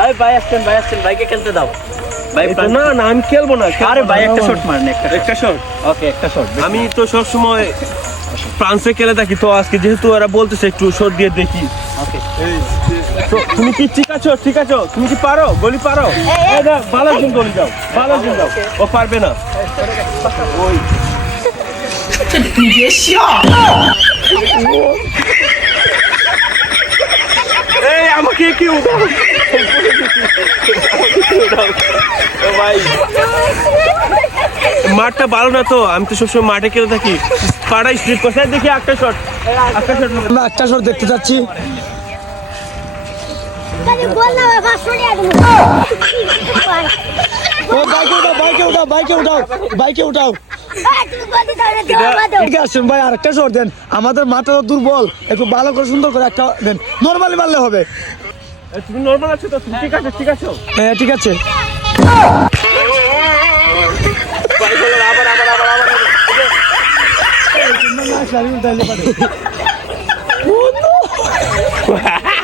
আরে ভাই আসছেন ভাইকে খেলতে দাও ভাই। না না আমি খেলবো না। আরে ভাই একটা শট মারেন, একটা শট। ওকে একটা শট। আমি তো সবসময় ফ্রান্সে খেলে থাকি, তো আজকে যেহেতু ওরা বলতেছে একটু শট দিয়ে দেখি। ওকে তো তুমি কি ঠিক আছো? তুমি কি পারো? গলি পারো? এই না, ভালো একজন গলি যাও, ভালো একজন যাও। ও পারবে না। ওই এই আমাকে কি উঠাও, ও ভাই মাঠটা ভালো না তো, আমি তো সবসময় মাঠে খেলে থাকি, পাড়ায় স্লিপ করছে। দেখি একটা শট আমরা একটা শট দেখতে যাচ্ছি। ও বাইকে উঠাও। ঠিক আছে ভাই, আরেকটা শট দেন। আমাদের মাথা তো দুর্বল, একটু ভালো করে সুন্দর করে একটা দেন, নরমালি মারলে হবে। তুমি নর্মাল আছো তো? তুমি ঠিক আছো? হ্যাঁ ঠিক আছে। আবার